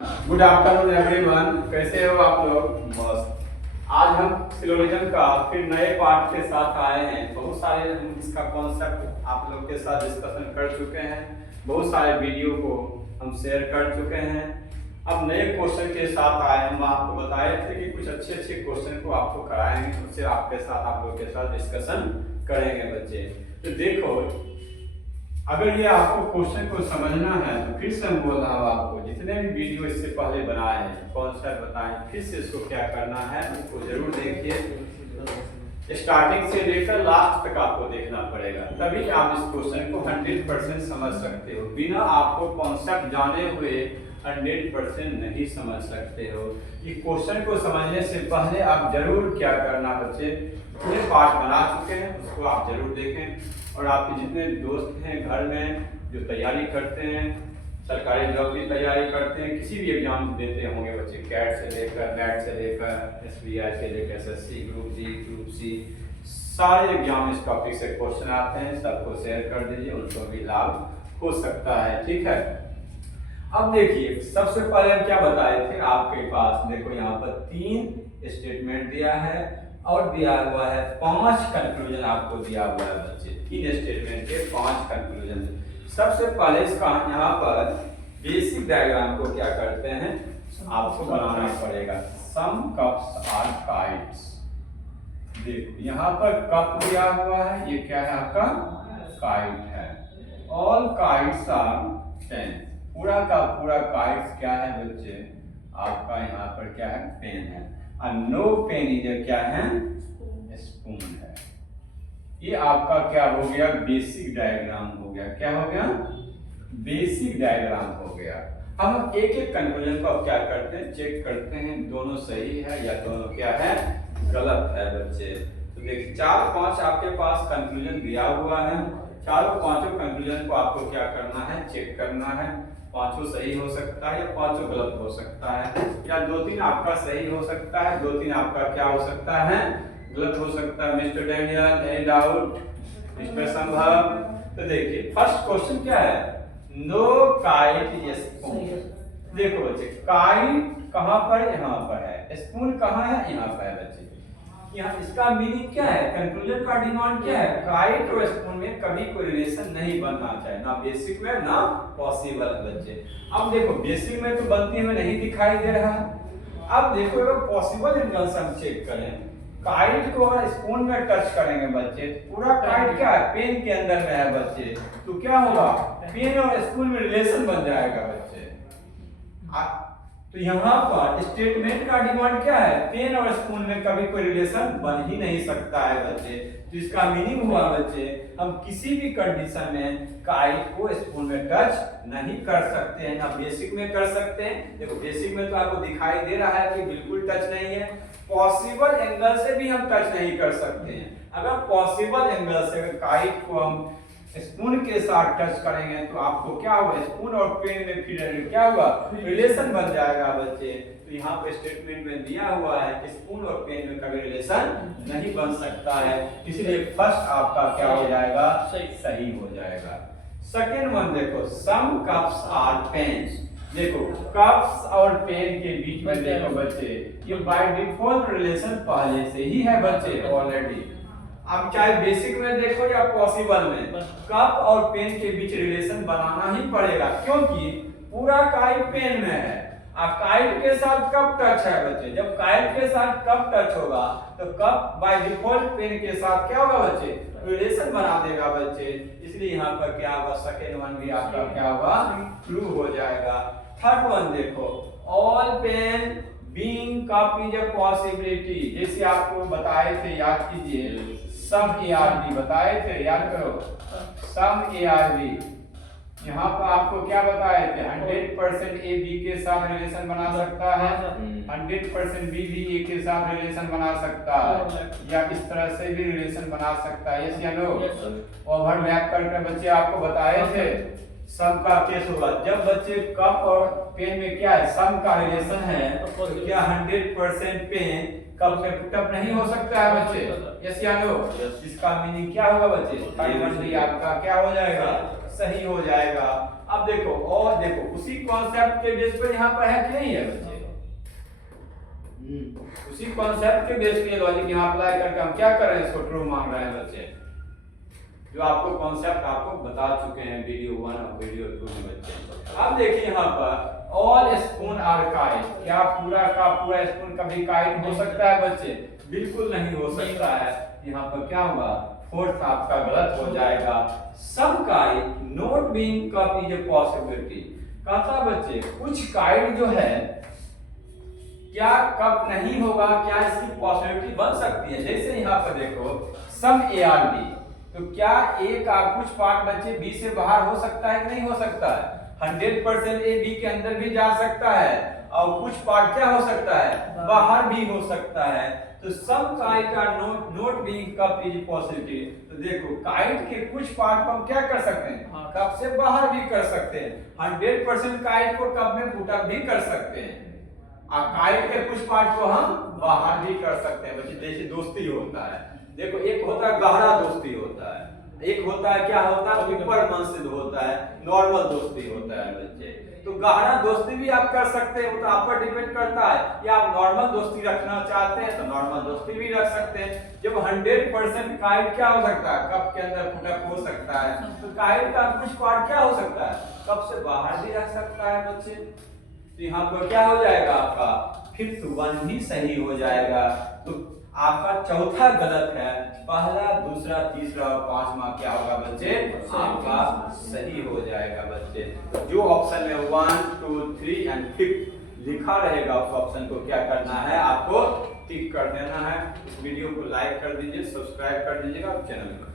Good afternoon everyone, कैसे हो आप लोग? मस्त। आज हम सिलोजिज्म का फिर नए पार्ट के साथ आए हैं। बहुत सारे हम इसका कॉन्सेप्ट आप लोग के साथ डिस्कशन कर चुके हैं, बहुत सारे वीडियो को हम शेयर कर चुके हैं। अब नए क्वेश्चन के साथ आए। हम आपको बताए थे कि कुछ अच्छे अच्छे क्वेश्चन को आपको कराएंगे, उससे आपके साथ आप लोग के साथ डिस्कशन करेंगे बच्चे। तो देखो, अगर ये आपको क्वेश्चन को समझना है तो फिर से हम बोल रहा हूँ आपको, जितने भी वीडियो इससे पहले बनाए हैं, कॉन्सेप्ट बताए, फिर से इसको क्या करना है उसको जरूर देखिए। स्टार्टिंग से लेकर लास्ट तक आपको देखना पड़ेगा, तभी आप इस क्वेश्चन को 100% समझ सकते हो। बिना आपको कॉन्सेप्ट जाने हुए 100% नहीं समझ सकते हो। ये क्वेश्चन को समझने से पहले आप जरूर क्या करना बच्चे, पूरे पार्ट बना चुके हैं उसको आप जरूर देखें। और आपके जितने दोस्त हैं घर में जो तैयारी करते हैं, सरकारी जॉब की तैयारी करते हैं, किसी भी एग्जाम देते होंगे बच्चे, कैट से लेकर नेट से लेकर SBI से लेकर SSC, group D, group C, सारे एग्जाम इस टॉपिक से क्वेश्चन आते हैं। सबको शेयर कर दीजिए, उनको भी लाभ हो सकता है। ठीक है, अब देखिए, सबसे पहले हम क्या बताए थे आपके पास, देखो यहाँ पर 3 स्टेटमेंट दिया है और दिया हुआ है 5 कंक्लूजन आपको दिया हुआ है बच्चे। 3 स्टेटमेंट के 5 कंक्लूजन। सबसे पहले इसका यहाँ पर बेसिक डायग्राम को क्या करते हैं आपको बनाना पड़ेगा। सम कप्स आर काइट्स। देखो यहाँ पर कप दिया हुआ है, ये क्या है आपका काइट है। All kites are pen. पूरा का पूरा काइट्स क्या है बच्चे आपका यहाँ पर क्या है पेन है। और नो पेन इज क्या है स्पून है। ये आपका क्या हो गया बेसिक डायग्राम हो गया। क्या हो गया बेसिक डायग्राम हो गया। अब हम एक एक कंक्लूजन को क्या करते हैं चेक करते हैं, दोनों सही है या दोनों क्या है गलत है बच्चे। तो देखिए 4-5 आपके पास कंक्लूजन दिया हुआ है। चारों पांचों कंक्लूजन को आपको क्या करना है चेक करना है। पांचों सही हो सकता है या पांचों गलत हो सकता है, या 2-3 आपका सही हो सकता है, 2-3 आपका क्या हो सकता है गलत हो सकता है। Mister Daniel, any doubt? Mister संभव? तो देखिए फर्स्ट क्वेश्चन क्या है, नो काइट इज स्पून। देखो बच्चे काइट कहां पर, यहां पर है। स्पून कहां है, यहां पर है बच्चे। यहाँ इसका मीनिंग क्या है, कंक्लूजन का डिमांड क्या है, काइट और स्पून में कभी कोई रिलेशन नहीं बनना चाहिए, ना बेसिक में ना पॉसिबल बच्चे। अब देखो बेसिक में तो बनती हमें नहीं दिखाई दे रहा है। अब देखो अगर पॉसिबल एंगल से हम चेक करें, काइट को अगर स्पून में टच करेंगे बच्चे, पूरा काइट क्या है पेन के अंदर में है बच्चे, तो क्या होगा पेन और स्पून में रिलेशन बन जाएगा बच्चे। तो यहाँ पर स्टेटमेंट का डिमांड क्या है, पेन और स्पून में कभी कोई रिलेशन बन ही नहीं सकता है बच्चे। तो इसका मीनिंग हुआ बच्चे हम किसी भी कंडीशन में काइट को स्पून में टच नहीं कर सकते हैं, ना बेसिक में कर सकते हैं। देखो बेसिक में तो आपको दिखाई दे रहा है कि बिल्कुल टच नहीं है। पॉसिबल एंगल से भी हम टच नहीं कर सकते हैं। अगर पॉसिबल एंगल से काइट को हम स्पून के साथ टच करेंगे तो आपको क्या होगा, स्पून और पेन में फिर क्या हुआ रिलेशन बन जाएगा बच्चे। तो यहाँ पे स्टेटमेंट में दिया हुआ है कि स्पून और पेन में कभी रिलेशन नहीं बन सकता है, इसलिए फर्स्ट आपका क्या हो जाएगा सही हो जाएगा। सेकंड वन देखो, सम कप्स आर पेन्स। देखो कप्स और पेन के बीच में देखो बच्चे ये बाय डिफॉल्ट रिलेशन पहले से ही है बच्चे ऑलरेडी। अब चाहे बेसिक में देखो या पॉसिबल में, कप और पेन के बीच रिलेशन बनाना ही पड़ेगा, क्योंकि पूरा काइट पेन में है। अब काइट के साथ कप टच है बच्चे, जब काइट के साथ कप टच होगा तो कप बाय डिफॉल्ट पेन के साथ क्या होगा बच्चे रिलेशन बना देगा बच्चे। इसलिए यहाँ पर क्या होगा सेकेंड वन भी आपका क्या होगा ट्रू हो जाएगा। थर्ड वन देखो, all pen being cup is a possibility. जैसे आपको बताए थे, याद कीजिए, सम ARB बताए थे, याद करो, सम ARB। यहाँ पर आपको क्या बताए थे, 100% A B के साथ रिलेशन बना सकता है, 100% B भी A के साथ रिलेशन बना सकता है, या इस तरह से भी रिलेशन बना सकता है। यस या नो? ओवरलैप करके बच्चे आपको बताए थे सम का केस होगा जब बच्चे कप और पेन में क्या है सम का रिलेशन है, तो क्या 100% पेन कप में पुटअप नहीं हो सकता है बच्चे। यस या नो? इसका मीनिंग क्या होगा बच्चे, आपका क्या हो जाएगा सही हो जाएगा। अब देखो और देखो उसी कॉन्सेप्ट के बेस पे यहाँ पर है कि नहीं है बच्चे? उसी कॉन्सेप्ट के बेस पे लॉजिक यहाँ अप्लाई करके हम क्या कर रहे हैं, इसको ट्रू मान रहे हैं बच्चे, जो आपको कॉन्सेप्ट आपको बता चुके हैं वीडियो 1 और वीडियो 2 में बच्चे। अब देखिए यहाँ पर ऑल स्पून आर काइट, क्या पूरा का पूरा स्पून कभी काइट हो सकता है बच्चे? बिल्कुल नहीं हो सकता है। यहाँ पर क्या हुआ, फोर्थ आपका गलत हो जाएगा। Some kite not being cup is a possibility, कहता बच्चे कुछ काइट जो है क्या कप नहीं होगा, क्या इसकी पॉसिबिलिटी बन सकती है? जैसे यहाँ पर देखो सम ए आर बी, तो क्या ए का कुछ पार्ट बच्चे बी से बाहर हो सकता है कि नहीं हो सकता है? 100% ए बी के अंदर भी जा सकता है और कुछ पार्ट क्या हो सकता है, बाहर भी हो सकता है। तो some kite are not being cup is possibility, तो देखो काइट के कुछ पार्ट को हम क्या कर सकते हैं, कप से बाहर भी कर सकते हैं। 100% काइट को कप में पुट अप भी कर सकते हैं और काइट के कुछ पार्ट को हम बाहर भी कर सकते हैं बच्चे। जैसे दोस्ती होता है, देखो एक होता है गहरा दोस्ती होता है, एक होता है क्या होता है ऊपर मन सिद्ध होता है, नॉर्मल दोस्ती होता है बच्चे। तो गहरा दोस्ती भी आप कर सकते हैं, वो तो आप पर डिपेंड करता है कि आप नॉर्मल दोस्ती रखना चाहते हैं तो नॉर्मल दोस्ती भी रख सकते हैं। जब 100% काइट क्या हो सकता है, कप के अंदर पुट अप हो सकता है, तो काइट का कुछ पार्ट क्या हो सकता है, कप से बाहर भी रख सकता है बच्चे। तो यहाँ पर क्या हो जाएगा आपका फिफ्थ वन भी सही हो जाएगा। तो आपका चौथा गलत है, पहला दूसरा तीसरा और पांचवा क्या होगा बच्चे, आपका सही हो जाएगा बच्चे। जो ऑप्शन में 1 2 3 एंड 5 लिखा रहेगा उस ऑप्शन को क्या करना है, आपको टिक कर देना है। इस वीडियो को लाइक कर दीजिए, सब्सक्राइब कर दीजिएगा चैनल को।